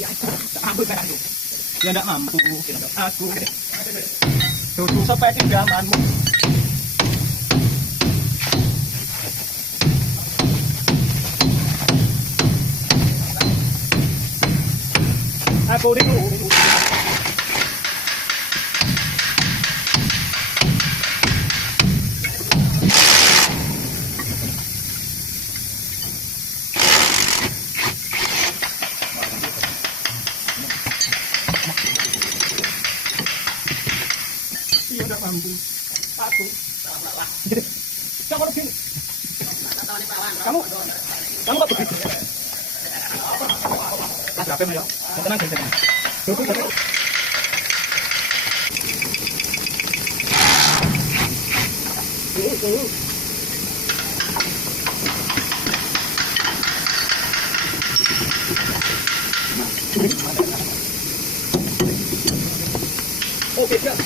Ambil kayu. Dia tidak mampu. Aku. Duduk seperti zamanmu. Aku rindu. Dia tidak mampu. Aku. Kamu begini. Kamu kok begitu? Siapa yang tenang, tenang. Duduk. Oke, siap.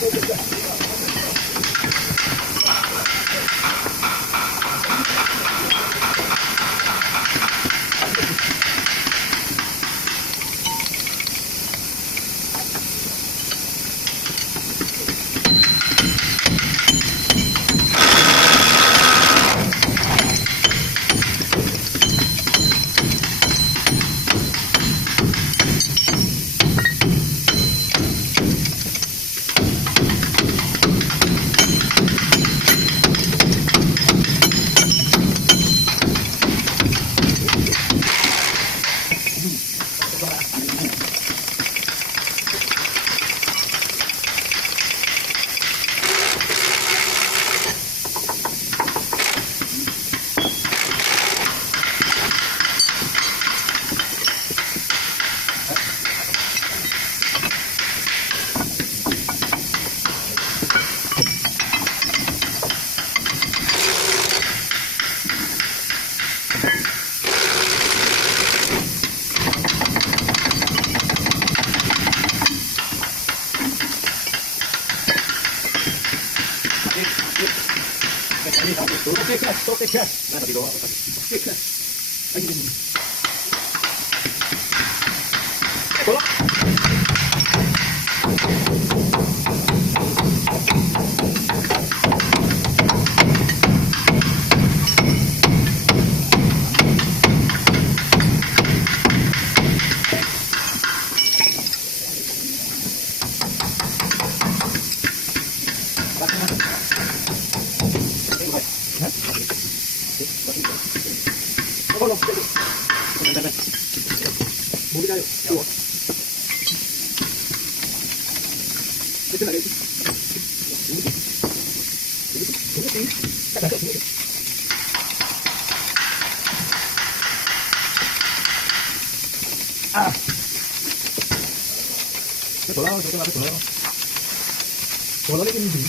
Oke, gas. Nah, di bawah. Oke, gas. Ayo ini. Tolong. Bola ini tinggi.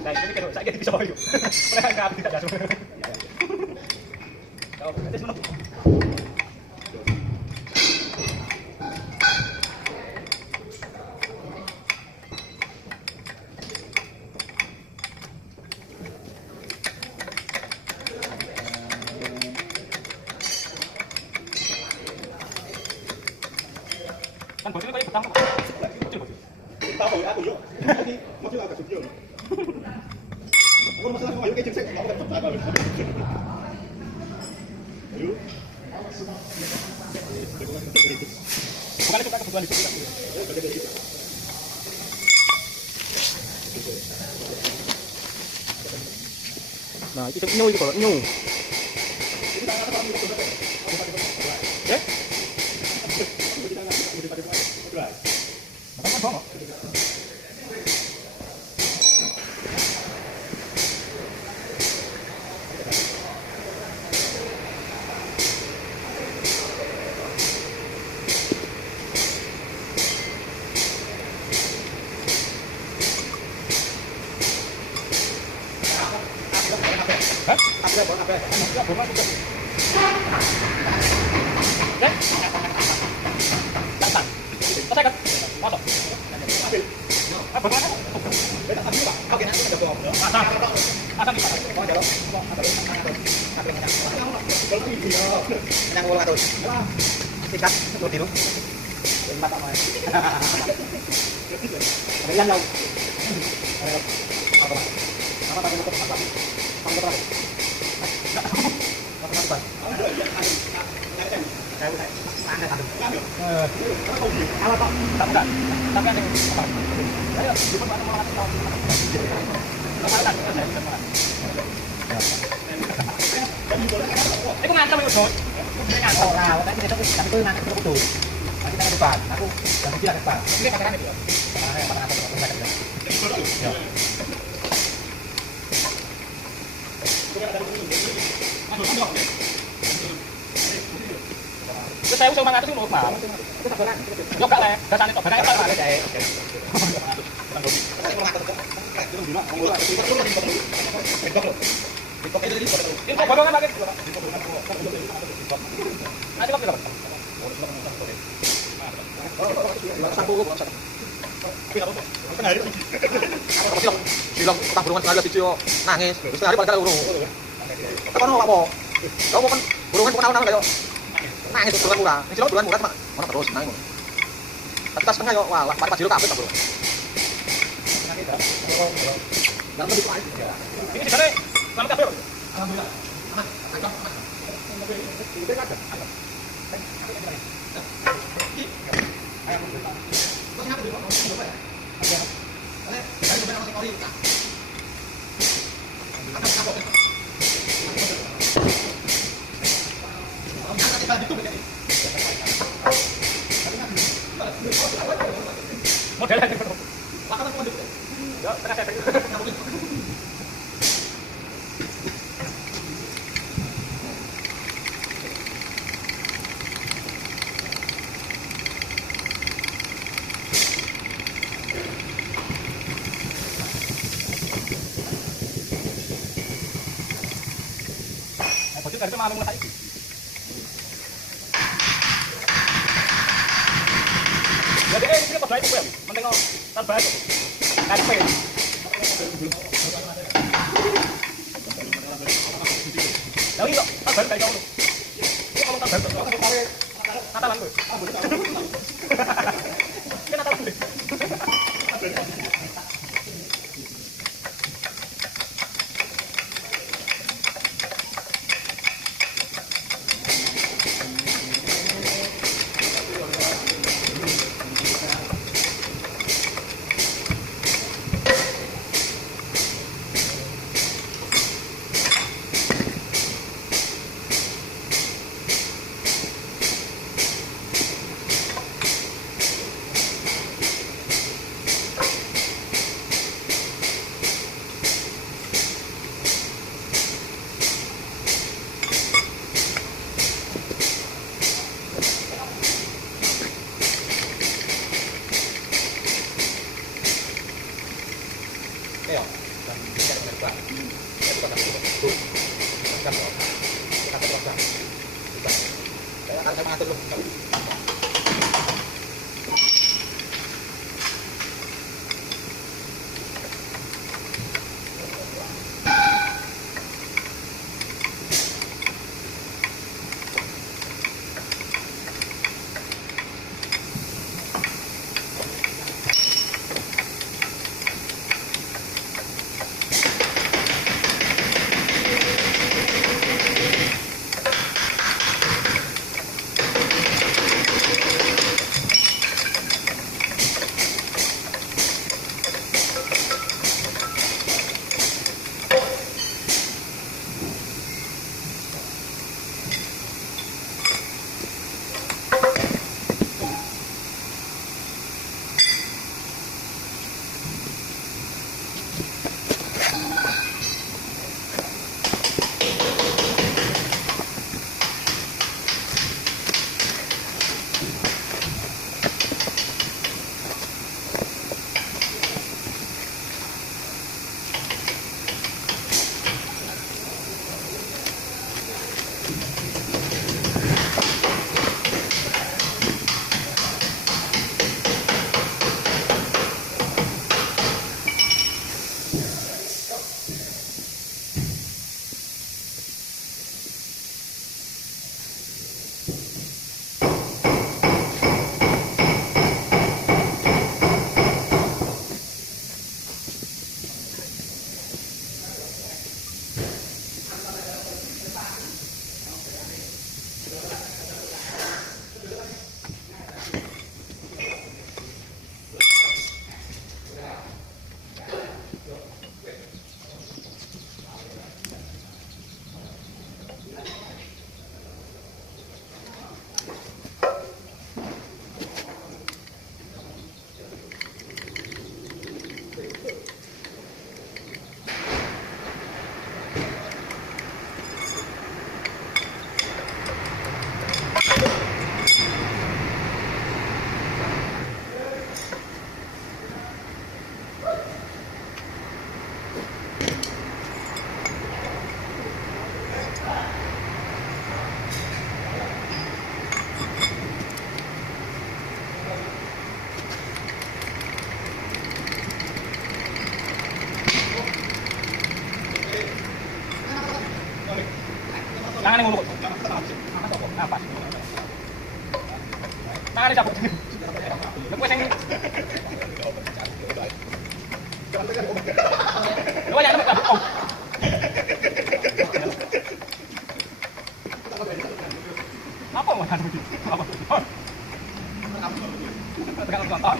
Nah, ini kalau saya bisa yuk. Mereka nggak tidak ada semua. Kalau nanti semua. Kan bojone kaya betang kok. Tahu ya aku yo. Jadi mau agak studio. Aku masalah mau kayak cek mau dapat apa. Ayo. Bukan itu kan kebutuhan di sini. Nah, itu nyu itu kalau nyu. Ya? Makan bang. Iku ngantem iku, Bos. Ngantem ora, tapi kita itu nang kudu. Nanti kita ke depan. Aku jangan kira ke depan. Ini pakai itu. Pakai apa? Ya. Terus saya usah mangatus ngono, Mas. Yo gak le, dasane tok barang apa kae. Info bolongan lagi. Nanti kok berapa? Bilang utang burungan sekali siji yo nangis. Terus hari balik urung. Apa ono apa? Kamu kan burungan kenal-kenal kayak nangis burungan murah. Ini silo burungan murah mana terus nangis. Tapi tas tengah yo wah mari pajero kabeh ta burungan. Ini di sana selamat kabeh. Alhamdulillah. Modelnya gitu. Ya, tengah saya. Dari itu malam mulai. Jadi ini apa itu ya? Penting kok terbaik. Karpe. Lalu itu terbaik kayak kamu. Ini kalau terbaik kok pakai Natalan tuh. Kan Natalan tuh. Tangannya nguluk. Apa? Tangannya cabut. Gue sing. Gue yang nembak. Apa mau anu iki? Apa? Tekan nonton.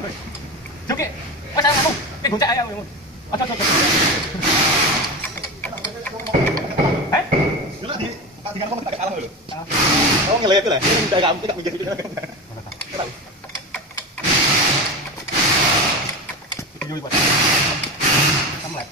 Joki. Wes anu, ki gocek ae aku. Aja. Eh? Dulu di tinggal kamu tak kalah dulu. Oh ngelihat lah. Tidak kamu tidak mikir gitu. Video buat. Kamu lihat.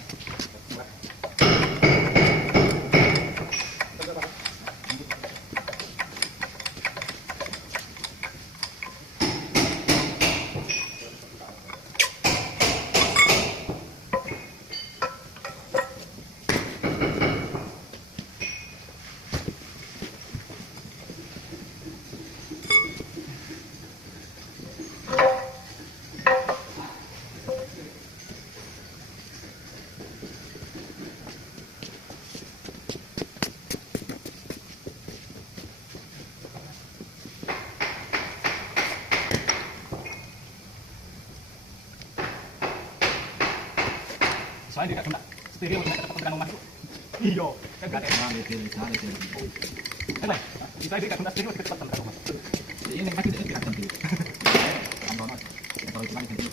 Soalnya dia enggak stereo dengan tekan rumah itu. Iya, kan enggak ada. Enak. Kita dia enggak stereo kita tekan rumah. Ini pasti tidak akan pilih. Kalau cuma itu.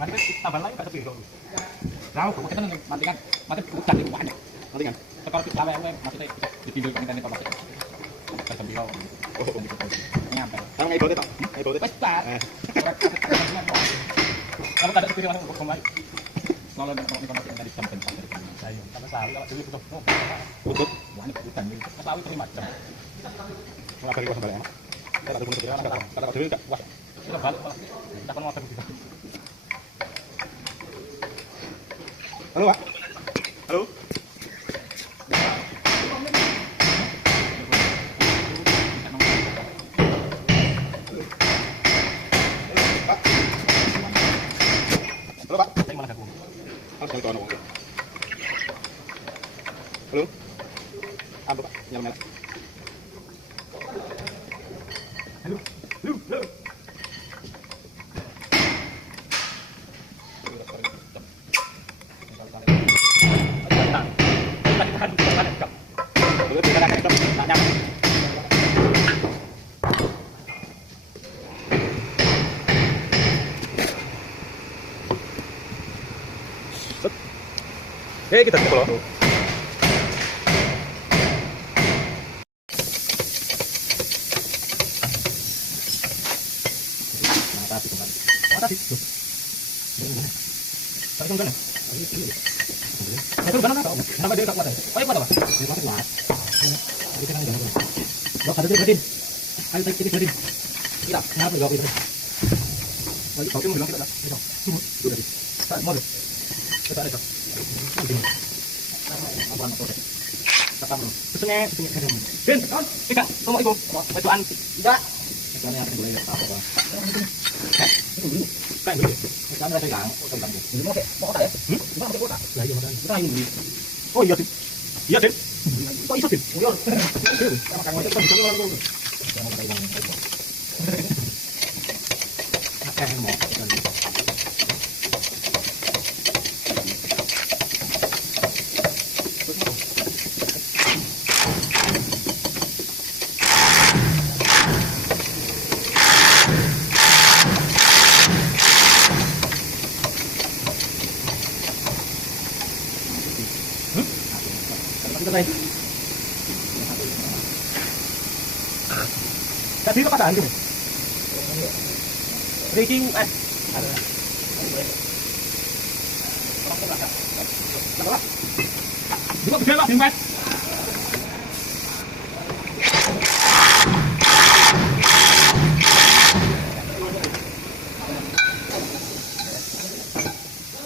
Mati tambah lagi kata stereo. Tahu, kita kan mati kan. Mati hutan itu banyak. Mati kan? Kalau kita sampai maksudnya di video kan itu pasti. Kata stereo. Nyampe. Kamu ngai bote tak? Ngai bote. Pesta. Kalau tak ada stereo orang kembali. Kalau ada informasi yang tadi jam tentang dari saya. Kalau sawi kalau dulu butuh. Butut. Banyak hutan gitu. Sawi itu macam. Ngapa di balik emak? Kita ada butut enggak? Kita ada enggak? Wah. Kita balik malah. Kita kan mau kita. Halo, Pak. Halo. Halo, Pak. Saya malah ganggu. Halo, Halo. Halo. Apa, Pak? Nyala merah. Halo. Halo. Halo, kita ada ketemu. Tak nyampe. Kita ke pulau. Tadi. Tadi kan. Itu benar enggak? Kenapa dia tak kuat? Oh, iya kuat, Pak. Dia kuat. Ini kan jangan. Dok, ada berarti. Ayo kita berarti. Kita, kenapa enggak itu? Lagi kau bilang kita dah. Sudah di. Tak mau. Kita ada. Apa nak proses? Kata belum. Pesennya. Ben, kan? Tidak, Assalamualaikum. Bantuan. Tidak. Sekarang yang boleh apa? Kan dulu. Sekarang saya bilang, tentang itu. Ini mau kota ya? Mau kota? Lah iya makanya. Kita ini. Oh iya, Tim. Iya, Tim. Kok iso, Tim? Oh iya. Sama Kang Wajib kan bisa orang dulu. Jangan kita uang. Mau. Tadi itu pasang itu. Ricky ada. Juga bisa Pak, Mas.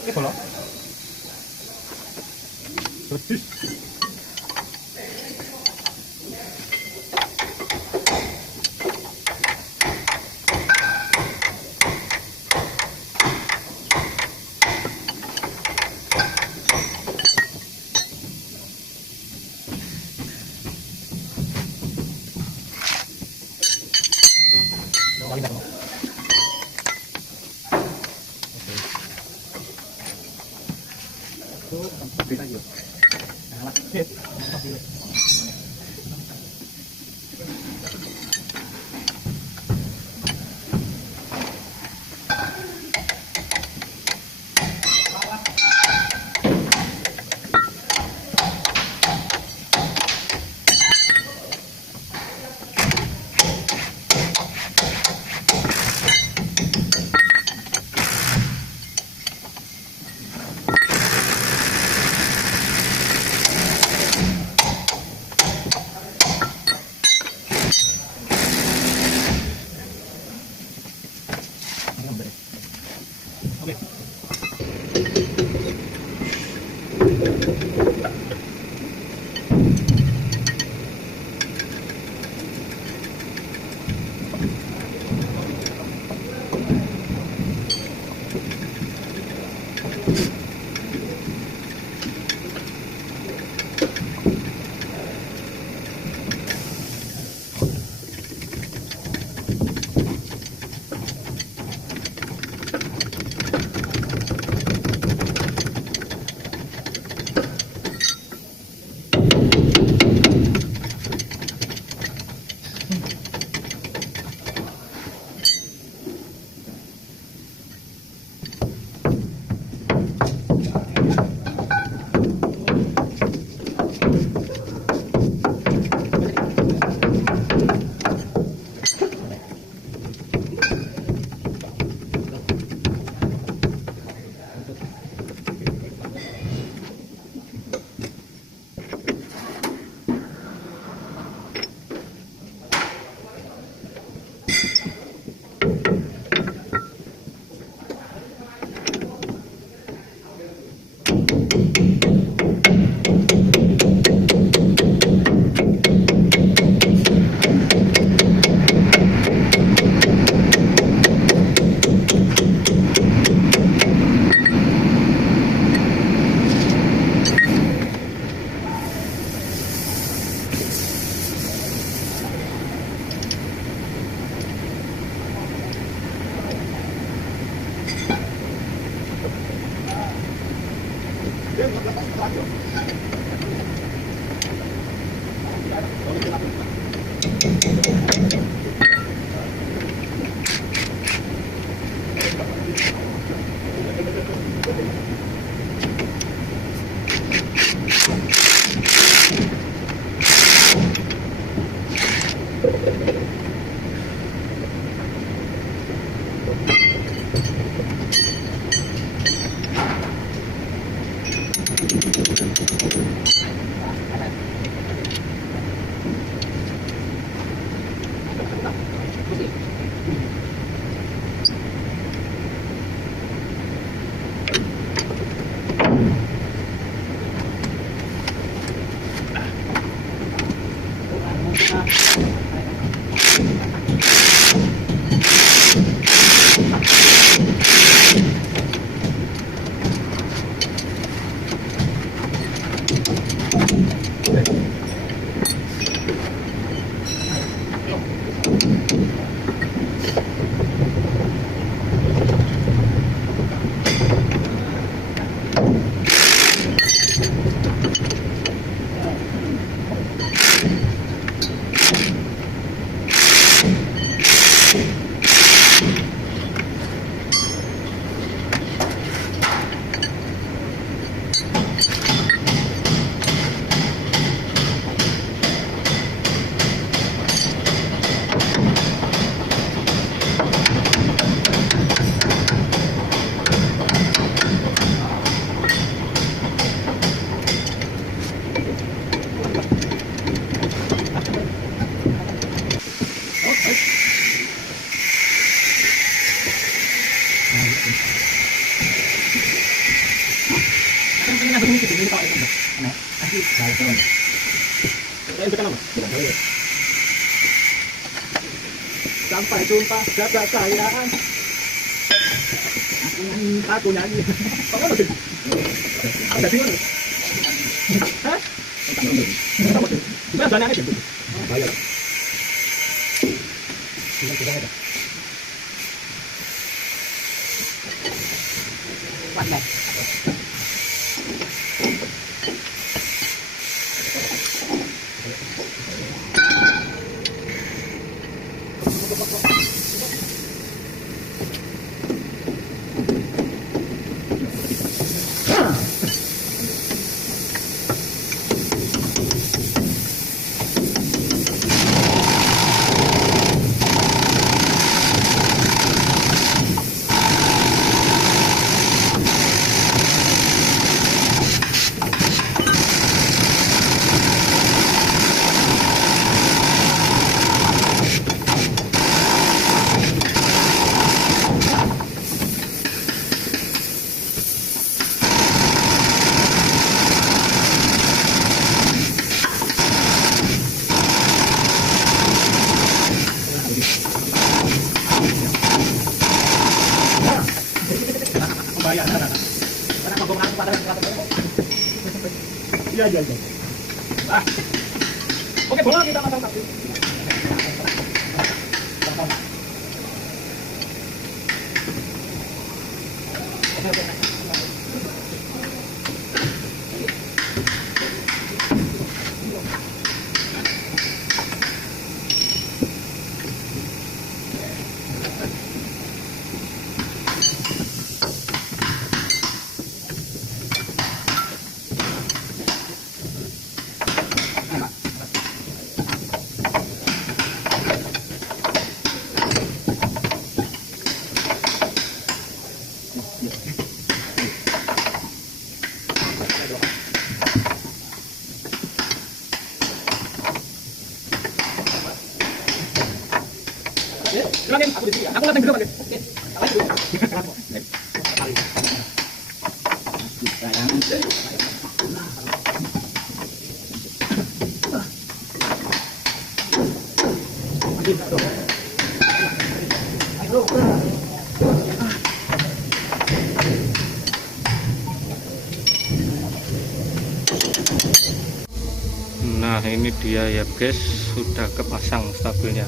Ini bolong. Terus. Sampai jumpa jaga sayang. Aku nyanyi. Ada di mana? Hah? Mana banyak itu? Bayar. Tidak ada. Mana? Iya. Ah. Oke, bola kita pasang tapi. Silakan, aku di sini. Aku latih dulu, Pak. Oke. Nah ini dia ya guys, sudah kepasang stabilnya.